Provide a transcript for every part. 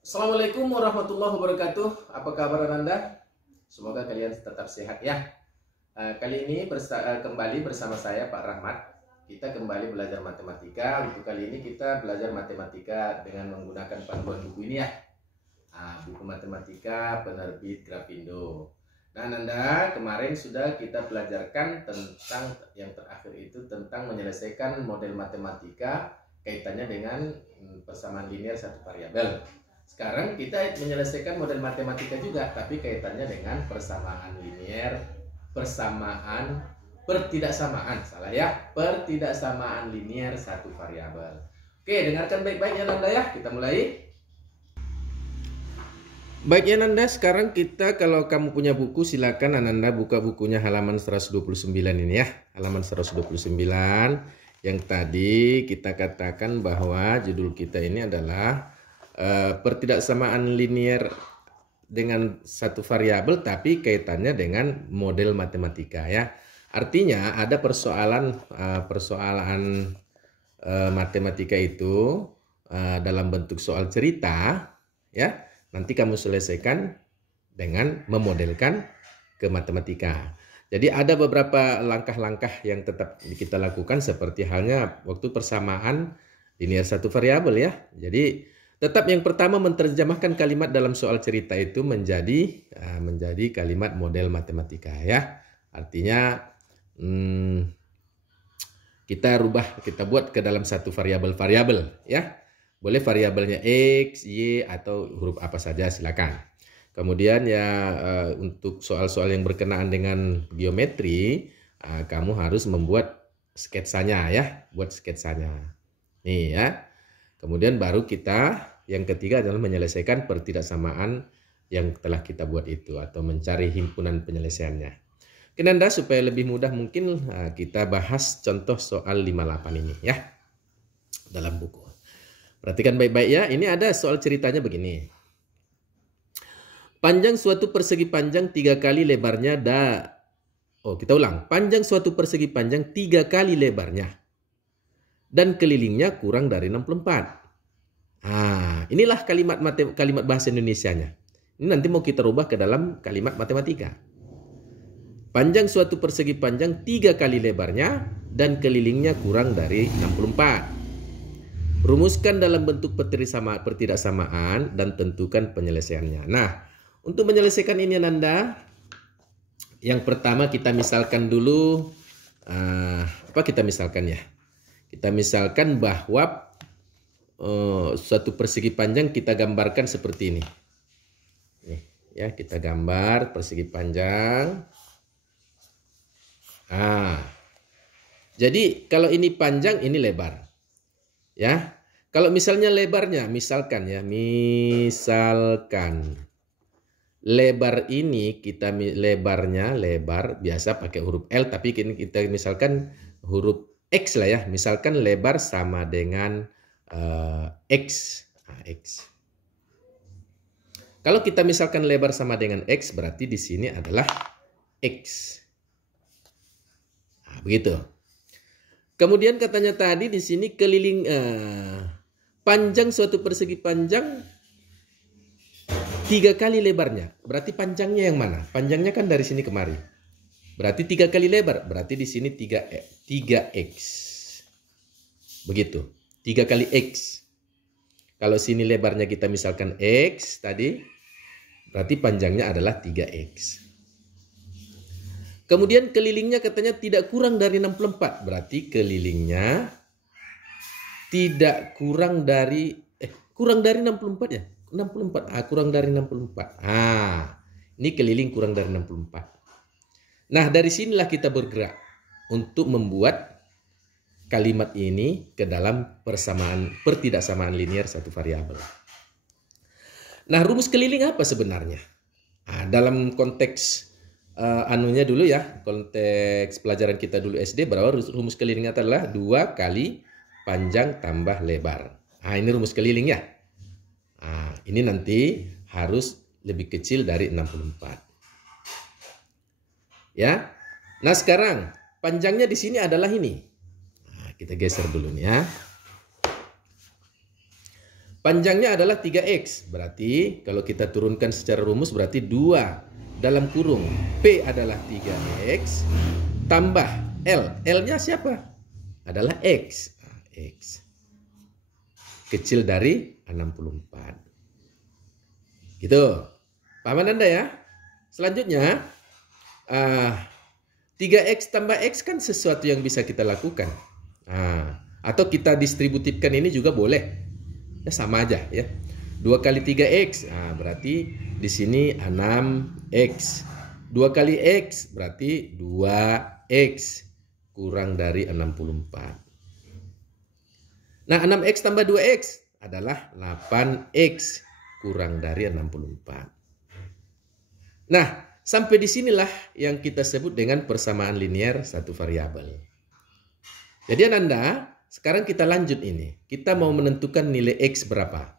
Assalamualaikum warahmatullahi wabarakatuh. Apa kabar Anda? Semoga kalian tetap sehat ya. Kali ini kembali bersama saya Pak Rahmat. Kita kembali belajar matematika. Untuk kali ini kita belajar matematika dengan menggunakan panduan buku ini ya. Buku matematika penerbit Grafindo. Nah, Nanda, kemarin sudah kita belajarkan tentang yang terakhir itu tentang menyelesaikan model matematika kaitannya dengan persamaan linear satu variabel. Sekarang kita menyelesaikan model matematika juga, tapi kaitannya dengan persamaan linear, pertidaksamaan, salah ya, pertidaksamaan linear satu variabel. Oke, dengarkan baik-baik ya Nanda ya, kita mulai. Baik ya Nanda, sekarang kita kalau kamu punya buku silakan Ananda buka bukunya halaman 129 ini ya. Halaman 129 yang tadi kita katakan bahwa judul kita ini adalah pertidaksamaan linear dengan satu variabel tapi kaitannya dengan model matematika ya. Artinya ada persoalan matematika itu dalam bentuk soal cerita ya. Nanti kamu selesaikan dengan memodelkan ke matematika. Jadi ada beberapa langkah-langkah yang tetap kita lakukan seperti halnya waktu persamaan linear satu variabel ya. Jadi tetap yang pertama menerjemahkan kalimat dalam soal cerita itu menjadi kalimat model matematika ya. Artinya kita buat ke dalam satu variabel ya. Boleh variabelnya X, Y, atau huruf apa saja silakan. Kemudian ya untuk soal-soal yang berkenaan dengan geometri, kamu harus membuat sketsanya ya, buat sketsanya. Nih ya. Kemudian baru yang ketiga adalah menyelesaikan pertidaksamaan yang telah kita buat itu atau mencari himpunan penyelesaiannya. Oke Nanda, supaya lebih mudah mungkin kita bahas contoh soal 58 ini ya dalam buku. Perhatikan baik-baik ya, ini ada soal ceritanya begini. Panjang suatu persegi panjang 3 kali lebarnya kita ulang. Panjang suatu persegi panjang 3 kali lebarnya dan kelilingnya kurang dari 64. Inilah kalimat bahasa Indonesianya. Ini nanti mau kita rubah ke dalam kalimat matematika. Panjang suatu persegi panjang 3 kali lebarnya dan kelilingnya kurang dari 64. Rumuskan dalam bentuk pertidaksamaan dan tentukan penyelesaiannya. Nah, untuk menyelesaikan ini Nanda, yang pertama kita misalkan dulu, kita misalkan ya? Kita misalkan bahwa suatu persegi panjang kita gambarkan seperti ini. Nih, ya, kita gambar persegi panjang. Jadi kalau ini panjang, ini lebar. Ya, kalau misalnya lebarnya, misalkan lebar ini lebar biasa pakai huruf L, tapi kita misalkan huruf X lah ya, misalkan lebar sama dengan X. X. Kalau kita misalkan lebar sama dengan X, berarti di sini adalah X. Begitu. Kemudian katanya tadi di sini keliling panjang suatu persegi panjang 3 kali lebarnya. Berarti panjangnya yang mana? Panjangnya kan dari sini kemari. Berarti 3 kali lebar. Berarti di sini 3x. Begitu. 3 kali x. Kalau sini lebarnya kita misalkan x tadi, berarti panjangnya adalah 3x. Kemudian kelilingnya katanya tidak kurang dari 64. Berarti kelilingnya tidak kurang dari 64 ya? 64. Kurang dari 64. Ini keliling kurang dari 64. Nah, dari sinilah kita bergerak untuk membuat kalimat ini ke dalam pertidaksamaan linear satu variabel. Nah, rumus keliling apa sebenarnya? Dalam konteks dulu ya, konteks pelajaran kita dulu SD, bahwa rumus keliling adalah 2 kali panjang tambah lebar. Ini rumus keliling ya. Ini nanti harus lebih kecil dari 64. Ya. Nah, sekarang panjangnya di sini adalah ini. Kita geser dulu nih ya. Panjangnya adalah 3X. Berarti kalau kita turunkan secara rumus berarti 2 dalam kurung P adalah 3X tambah L. L-nya siapa? Adalah X. X. Kecil dari 64. Gitu. Pahaman Anda ya? Selanjutnya, 3X tambah X kan sesuatu yang bisa kita lakukan. Atau kita distributifkan ini juga boleh. Ya sama aja ya. 2 kali 3X, berarti di sini 6X. 2 kali X berarti 2X kurang dari 64. Nah, 6X tambah 2X adalah 8X kurang dari 64. Nah, sampai di sinilah yang kita sebut dengan persamaan linear satu variabel. Jadi Anda, sekarang kita lanjut ini. Kita mau menentukan nilai X berapa.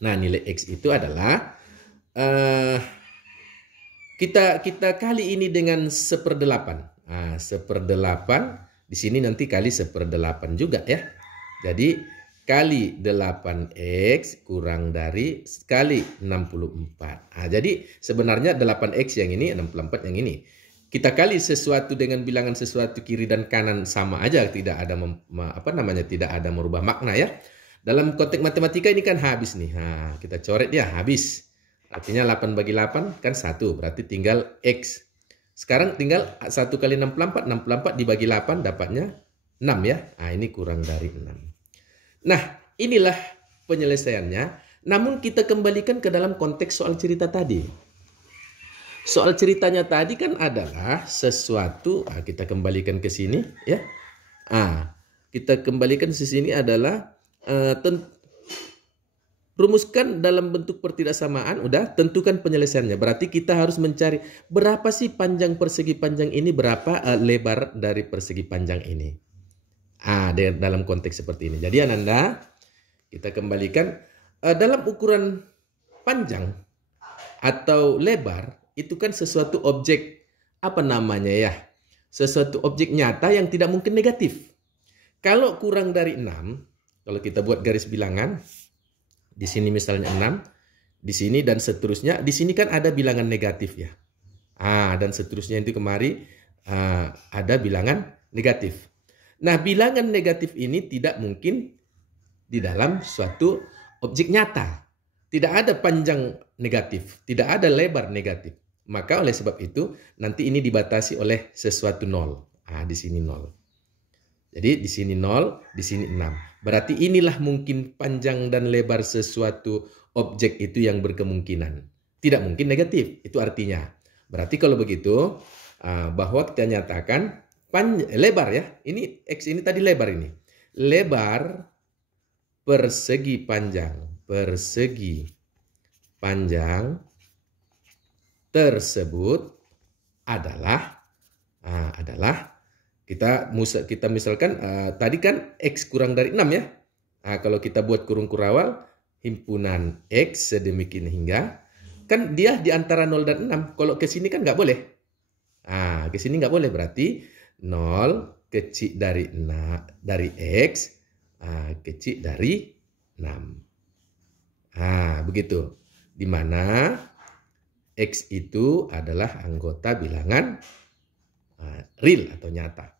Nah, nilai X itu adalah kita kali ini dengan 1/8. 1/8 di sini nanti kali 1/8 juga ya. Jadi kali 8X kurang dari kali 64. Jadi sebenarnya 8X yang ini, 64 yang ini. Kita kali sesuatu dengan bilangan sesuatu kiri dan kanan sama aja, tidak ada tidak ada merubah makna ya. Dalam konteks matematika ini kan habis nih. Kita coret ya, habis. Artinya 8 bagi 8 kan 1, berarti tinggal X. Sekarang tinggal 1 kali 64, 64 dibagi 8 dapatnya 6 ya. Ini kurang dari 6. Nah, inilah penyelesaiannya. Namun kita kembalikan ke dalam konteks soal cerita tadi. Soal ceritanya tadi kan adalah sesuatu, kita kembalikan ke sini ya. Kita kembalikan ke sini adalah rumuskan dalam bentuk pertidaksamaan, udah tentukan penyelesaiannya. Berarti kita harus mencari berapa sih panjang persegi panjang ini, berapa lebar dari persegi panjang ini. Dalam konteks seperti ini. Jadi Anda, kita kembalikan dalam ukuran panjang atau lebar itu kan sesuatu objek sesuatu objek nyata yang tidak mungkin negatif. Kalau kurang dari 6, kalau kita buat garis bilangan di sini misalnya 6, di sini dan seterusnya, di sini kan ada bilangan negatif ya. Dan seterusnya itu kemari ada bilangan negatif. Nah, bilangan negatif ini tidak mungkin di dalam suatu objek nyata. Tidak ada panjang negatif, tidak ada lebar negatif. Maka oleh sebab itu nanti ini dibatasi oleh sesuatu 0. Di sini 0. Jadi di sini 0, di sini 6. Berarti inilah mungkin panjang dan lebar sesuatu objek itu yang berkemungkinan. Tidak mungkin negatif, itu artinya. Berarti kalau begitu, bahwa kita nyatakan lebar ya. Ini X ini tadi lebar ini. Lebar persegi panjang tersebut adalah kita misalkan tadi kan X kurang dari 6 ya. Kalau kita buat kurung kurawal himpunan X sedemikian hingga, kan dia di antara 0 dan 6. Kalau ke sini kan nggak boleh. Ke sini nggak boleh, berarti 0 kecil dari X, kecil dari 6. Begitu. Di mana X itu adalah anggota bilangan real atau nyata.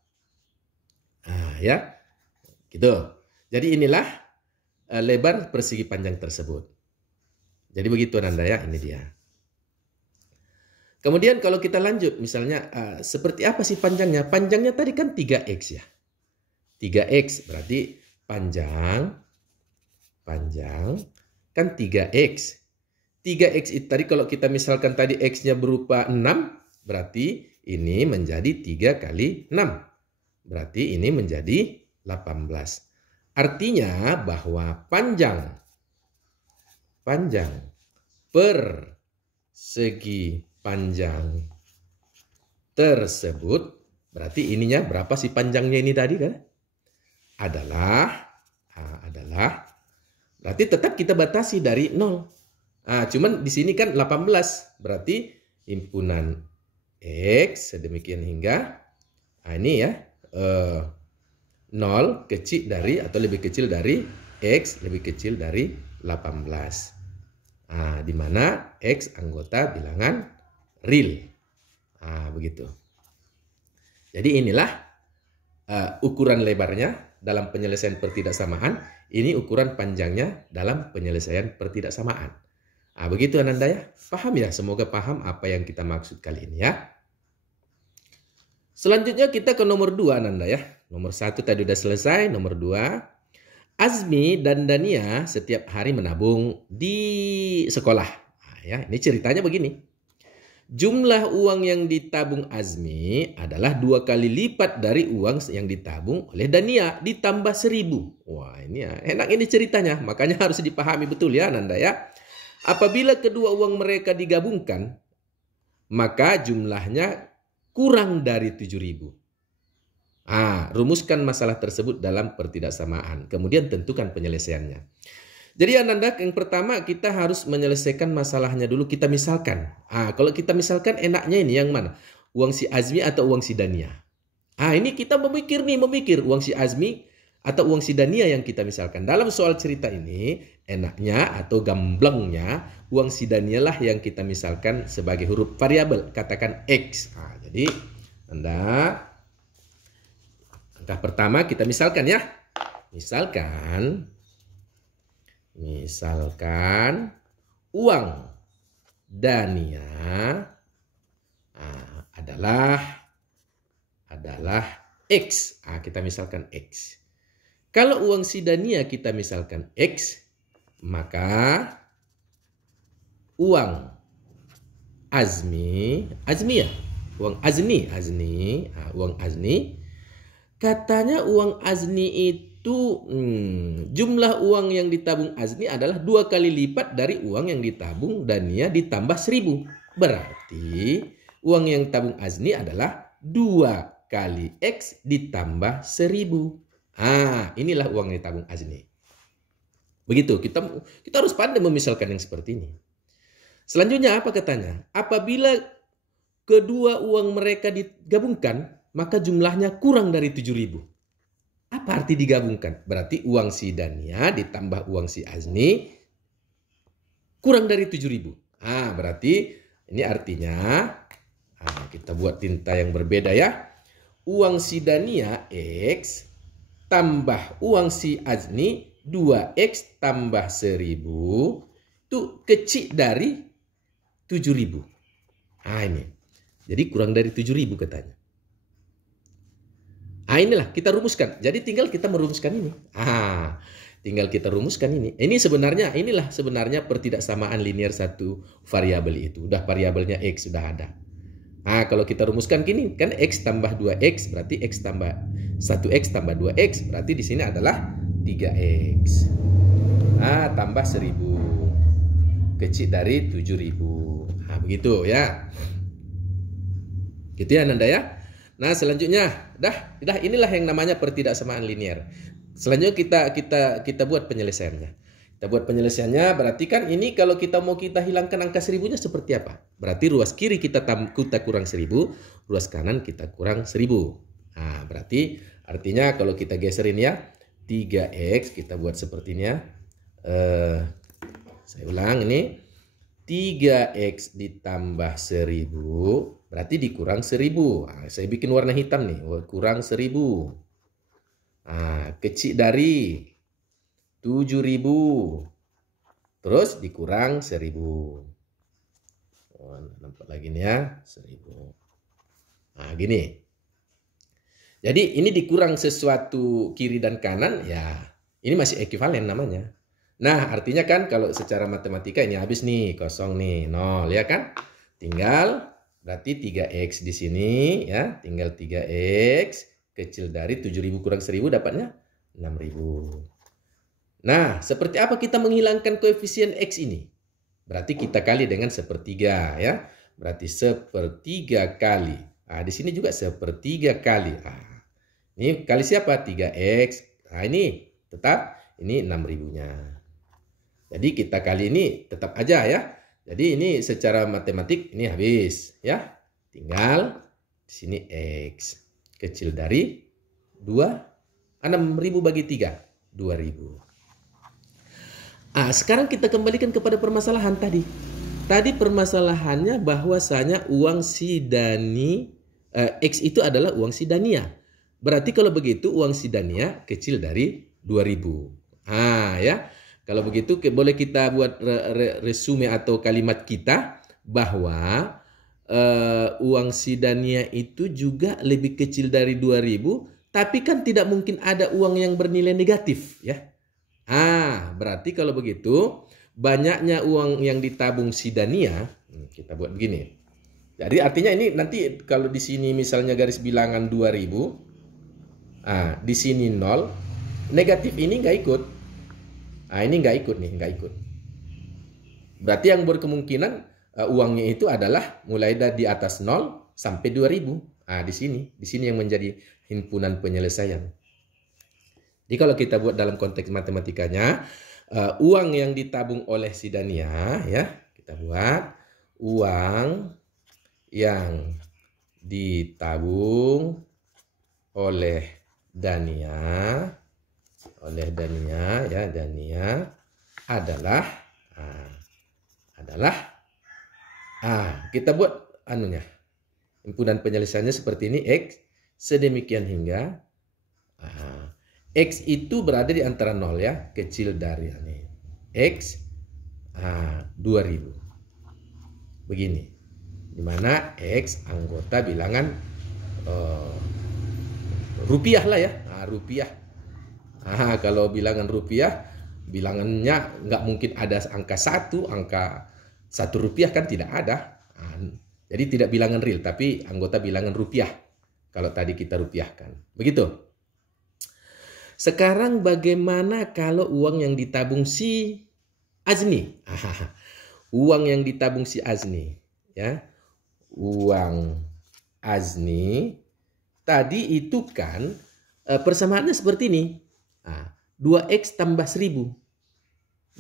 Ya, gitu. Jadi inilah lebar persegi panjang tersebut. Jadi begitu Anda ya, ini dia. Kemudian kalau kita lanjut, misalnya seperti apa sih panjangnya? Panjangnya tadi kan 3X ya. 3X berarti panjang kan 3X. 3X itu tadi kalau kita misalkan tadi X-nya berupa 6, berarti ini menjadi 3 kali 6. Berarti ini menjadi 18. Artinya bahwa panjang persegi panjang tersebut, berarti ininya berapa sih panjangnya ini tadi kan? Adalah berarti tetap kita batasi dari 0. Cuman di sini kan 18, berarti himpunan X sedemikian hingga ini ya 0 kecil dari atau lebih kecil dari X lebih kecil dari 18. Nah, di mana X anggota bilangan real. Nah, begitu. Jadi inilah ukuran lebarnya dalam penyelesaian pertidaksamaan. Ini ukuran panjangnya dalam penyelesaian pertidaksamaan. Nah, begitu Ananda ya. Paham ya? Semoga paham apa yang kita maksud kali ini ya. Selanjutnya kita ke nomor 2 Ananda ya. Nomor 1 tadi udah selesai. Nomor 2. Azmi dan Dania setiap hari menabung di sekolah. Nah, ya, ini ceritanya begini. Jumlah uang yang ditabung Azmi adalah 2 kali lipat dari uang yang ditabung oleh Dania ditambah 1.000. Wah, ini ya, enak ini ceritanya. Makanya harus dipahami betul ya Nanda ya. Apabila kedua uang mereka digabungkan, maka jumlahnya kurang dari 7.000. Rumuskan masalah tersebut dalam pertidaksamaan. Kemudian tentukan penyelesaiannya. Jadi Ananda, yang pertama kita harus menyelesaikan masalahnya dulu. Kita misalkan. Kalau kita misalkan enaknya ini yang mana? Uang si Azmi atau uang si Dania? Ini kita memikir uang si Azmi atau uang si Dania yang kita misalkan. Dalam soal cerita ini, enaknya atau gamblangnya uang si Dania lah yang kita misalkan sebagai huruf variabel. Katakan X. Jadi Anda, langkah pertama kita misalkan ya. Misalkan uang Dania adalah X. Kita misalkan X. Kalau uang si Dania kita misalkan X, maka uang Azmi ya, uang Azni, katanya uang Azni itu jumlah uang yang ditabung Azni adalah 2 kali lipat dari uang yang ditabung Dania ditambah 1.000. Berarti uang yang tabung Azni adalah 2 kali X ditambah 1.000. Inilah uang yang ditabung Azni. Begitu, kita harus pandai memisalkan yang seperti ini. Selanjutnya apa katanya? Apabila kedua uang mereka digabungkan, maka jumlahnya kurang dari 7.000. Apa arti digabungkan? Berarti uang si Dania ditambah uang si Azni kurang dari 7.000. Berarti ini artinya kita buat tinta yang berbeda ya. Uang si Dania X tambah uang si Azni 2X tambah 1.000 itu kecil dari 7.000. Ini. Jadi kurang dari 7.000 katanya. Inilah kita rumuskan. Jadi tinggal kita merumuskan ini. Tinggal kita rumuskan ini. Inilah sebenarnya pertidaksamaan linear satu variabel itu. Udah variabelnya X sudah ada. Kalau kita rumuskan gini kan X tambah 2X berarti X tambah 1X tambah 2X berarti di sini adalah 3X. Tambah 1.000 kecil dari 7.000. Begitu ya. Gitu ya Nanda ya. Nah, selanjutnya inilah yang namanya pertidaksamaan linear. Selanjutnya kita buat penyelesaiannya. Kita buat penyelesaiannya berarti kan ini kalau kita mau kita hilangkan angka 1.000-nya seperti apa? Berarti ruas kiri kita kurang 1.000, ruas kanan kita kurang 1.000. Berarti artinya kalau kita geserin ya 3X kita buat seperti ini ya. Saya ulang ini 3X ditambah 1.000 berarti dikurang 1.000. Saya bikin warna hitam nih, kurang 1.000. Kecil dari 7.000 terus dikurang 1.000. Nampak lagi nih ya 1.000. Gini. Jadi ini dikurang sesuatu kiri dan kanan ya ini masih ekuivalen namanya. Nah artinya kan kalau secara matematika ini habis nih kosong nih 0 ya kan. Tinggal berarti 3X di sini ya. Tinggal 3X kecil dari 7.000 kurang 1.000 dapatnya 6.000. Nah, seperti apa kita menghilangkan koefisien X ini? Berarti kita kali dengan sepertiga ya. Berarti sepertiga kali. Di sini juga sepertiga kali. Ini kali siapa? 3X. Ini tetap ini 6.000-nya. Jadi kita kali ini tetap aja ya. Jadi ini secara matematik ini habis ya. Tinggal di sini X kecil dari 6.000 bagi 3, 2.000. Sekarang kita kembalikan kepada permasalahan tadi. Tadi permasalahannya bahwasanya uang si Dani, X itu adalah uang si Dania. Berarti kalau begitu uang si Dania kecil dari 2000. Ya. Kalau begitu boleh kita buat resume atau kalimat kita bahwa uang si Dania itu juga lebih kecil dari 2000, tapi kan tidak mungkin ada uang yang bernilai negatif, ya. Berarti kalau begitu banyaknya uang yang ditabung si Dania, kita buat begini. Jadi artinya ini nanti kalau di sini misalnya garis bilangan 2000, di sini 0, negatif ini nggak ikut. Ini nggak ikut nih, nggak ikut. Berarti yang berkemungkinan uangnya itu adalah mulai dari di atas 0 sampai 2000. Di sini yang menjadi himpunan penyelesaian. Jadi kalau kita buat dalam konteks matematikanya, uang yang ditabung oleh si Dania, ya, kita buat uang yang ditabung oleh Dania, ya, Dania adalah kita buat himpunan penyelesaiannya seperti ini, X sedemikian hingga X itu berada di antara 0, ya, kecil dari ini. X 2000. Begini. Dimana X anggota bilangan rupiah lah, ya. Rupiah. Kalau bilangan rupiah, bilangannya nggak mungkin ada angka 1, angka 1 rupiah kan tidak ada. Jadi tidak bilangan real, tapi anggota bilangan rupiah. Kalau tadi kita rupiahkan. Begitu. Sekarang bagaimana kalau uang yang ditabung si Azni? Uang yang ditabung si Azni, ya. Uang Azni tadi itu kan persamaannya seperti ini. 2X tambah 1000.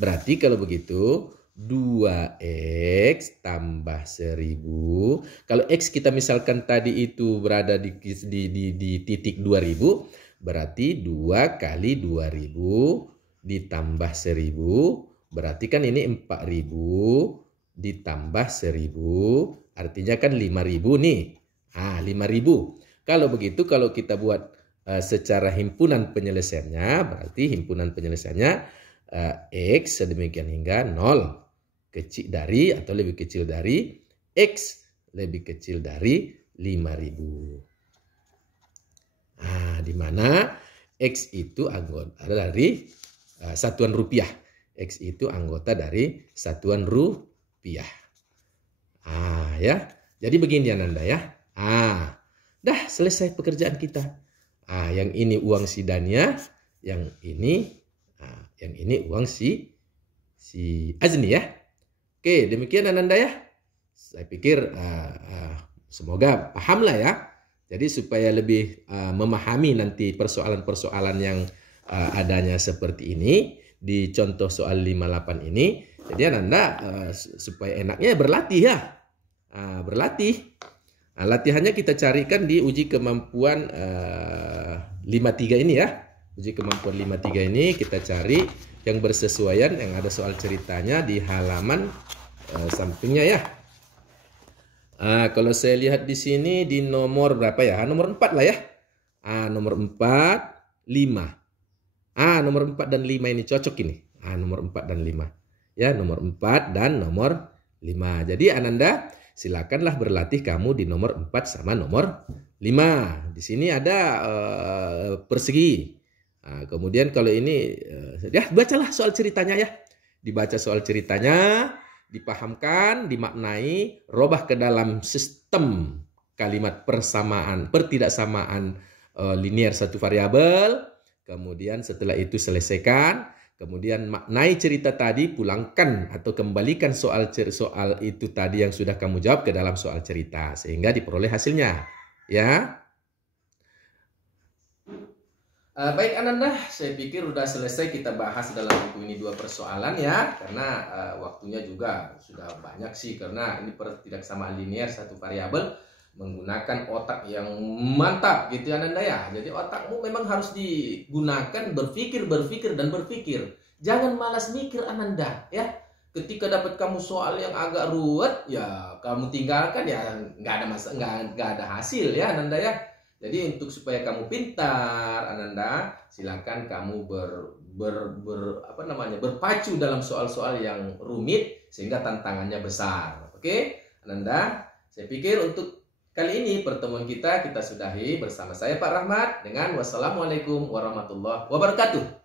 Berarti kalau begitu 2X tambah 1000. Kalau X kita misalkan tadi itu berada di titik 2000, berarti 2 kali 2000 ditambah 1000. Berarti kan ini 4000 ditambah 1000. Artinya kan 5000 nih. 5000. Kalau begitu, kalau kita buat secara himpunan penyelesaiannya, berarti himpunan penyelesaiannya X sedemikian hingga 0 kecil dari atau lebih kecil dari X lebih kecil dari 5000. Di mana X itu anggota dari satuan rupiah. X itu anggota dari satuan rupiah. Ya. Jadi begini Ananda, ya. Dah selesai pekerjaan kita. Yang ini uang si Dania, yang ini uang si Azni, ya. Oke, demikian Ananda, ya. Saya pikir semoga paham lah, ya. Jadi supaya lebih memahami nanti persoalan-persoalan yang adanya seperti ini di contoh soal 58 ini. Jadi Ananda supaya enaknya berlatih, ya. Berlatih. Latihannya kita carikan di uji kemampuan 53 ini, ya. Uji kemampuan 53 ini kita cari yang bersesuaian, yang ada soal ceritanya di halaman sampingnya, ya. Kalau saya lihat di sini di nomor berapa, ya? Nomor 4 lah, ya. Nomor 4, 5. Nomor 4 dan 5 ini cocok ini. Nomor 4 dan 5. Ya, nomor 4 dan nomor 5. Jadi Ananda silakanlah berlatih kamu di nomor 4 sama nomor 5. Di sini ada persegi. Kemudian kalau ini ya bacalah soal ceritanya, ya. Dibaca soal ceritanya, dipahamkan, dimaknai, robah ke dalam sistem kalimat persamaan, pertidaksamaan linear satu variabel. Kemudian setelah itu selesaikan. Kemudian maknai cerita tadi, pulangkan atau kembalikan soal itu tadi yang sudah kamu jawab ke dalam soal cerita sehingga diperoleh hasilnya, ya. Baik Ananda, saya pikir sudah selesai kita bahas dalam buku ini 2 persoalan, ya, karena waktunya juga sudah banyak sih, karena ini pertidaksamaan linear satu variabel menggunakan otak yang mantap gitu ya Ananda, ya. Jadi otakmu memang harus digunakan berpikir dan berpikir. Jangan malas mikir Ananda, ya. Ketika dapat kamu soal yang agak ruwet, ya kamu tinggalkan, ya nggak ada nggak ada hasil ya Ananda ya. Jadi untuk supaya kamu pintar Ananda, silakan kamu berpacu dalam soal-soal yang rumit sehingga tantangannya besar. Oke, Ananda, saya pikir untuk kali ini pertemuan kita sudahi bersama saya Pak Rahmat dengan wassalamualaikum warahmatullahi wabarakatuh.